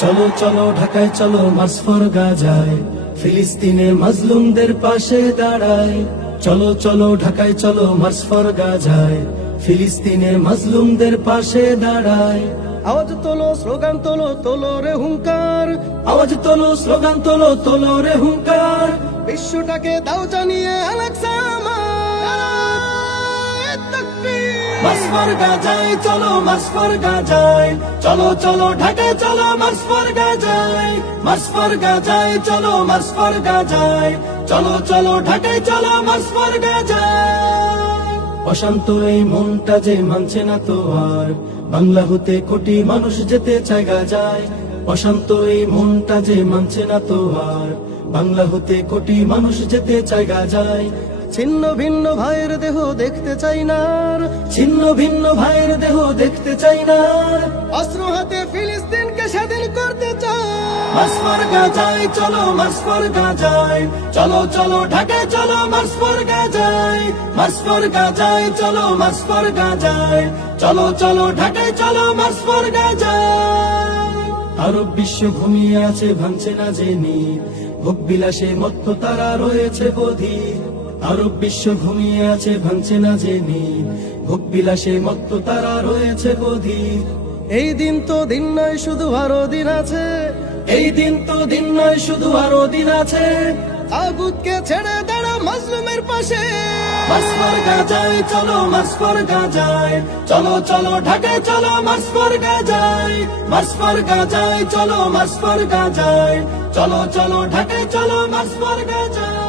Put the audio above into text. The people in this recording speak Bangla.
চলো চলো ঢাকায় চলো মার্চ ফর গাজায়, ফিলিস্তিনে মাজলুমদের পাশে দাঁড়ায়। চলো চলো ঢাকায় চলো মার্চ ফর গাজায়, ফিলিস্তিনে মাজলুমদের পাশে দাঁড়ায়। আওয়াজ তোলো, স্লোগান তোলো, তোলো রে হুঙ্কার। আওয়াজ তোলো, স্লোগান তোলো, তোলো রে হুঙ্কার। বিশ্বটাকে দাও জানিয়ে আলাকসা আমার তাকবীর। মার্চ ফর গাজায় চলো, মার্চ ফর গাজায়। চলো চলো ঢাকায় চলো মার্চ ফর গাজায়, মার্চ ফর গাজায় চলো, মার্চ ফর গাজায়। চলো চলো ঢাকায় চলো মার্চ ফর গাজায়। অশান্ত এই মনটা যে মানছে না তো আর, বাংলা হতে কোটি মানুষ যেতে চায় গাজায়। অশান্ত এই মনটা যে মানছে না তো আর, বাংলা হতে কোটি মানুষ যেতে চায় গাজায়। ছিন্ন ভিন্ন ভাইয়ের দেহ দেখতে চাই না আর, ছিন্ন ভিন্ন ভাইয়ের দেহ দেখতে চাই না আর। অস্ত্র হাতে ফিলিস্তিনকে স্বাধীন করতে চাই। মার্চ ফর গাজায় চলো, মার্চ ফর গাজায়। চলো চলো ঢাকায় চলো মার্চ ফর গাজায়, মার্চ ফর গাজায় চলো, মার্চ ফর গাজায়। চলো চলো ঢাকায় চলো মার্চ ফর গাজায়। আরব বিশ্ব ঘুমিয়ে আছে ভাঙছে না জেনে, ভোগ বিলাসে মত্ত তারা রয়েছে বধির। আরব বিশ্ব ঘুমিয়ে আছে ভাঙছে না জেনে, ভোগ বিলাসে মত্ত তারা রয়েছে বধির। এই দিন তো দিন নয়, শুধু আরো দিন আছে। এই দিন তো দিন নয়, শুধু আরো দিন আছে। তাগুতকে ছেড়ে দাঁড়া মাজলুমের পাশে। মার্চ ফর গাজায় চলো, মার্চ ফর গাজায়। চলো চলো ঢাকায় চলো মার্চ ফর গাজায়, মার্চ ফর গাজায় চলো, মার্চ ফর গাজায়। চলো চলো ঢাকায় চলো মার্চ ফর গাজায়।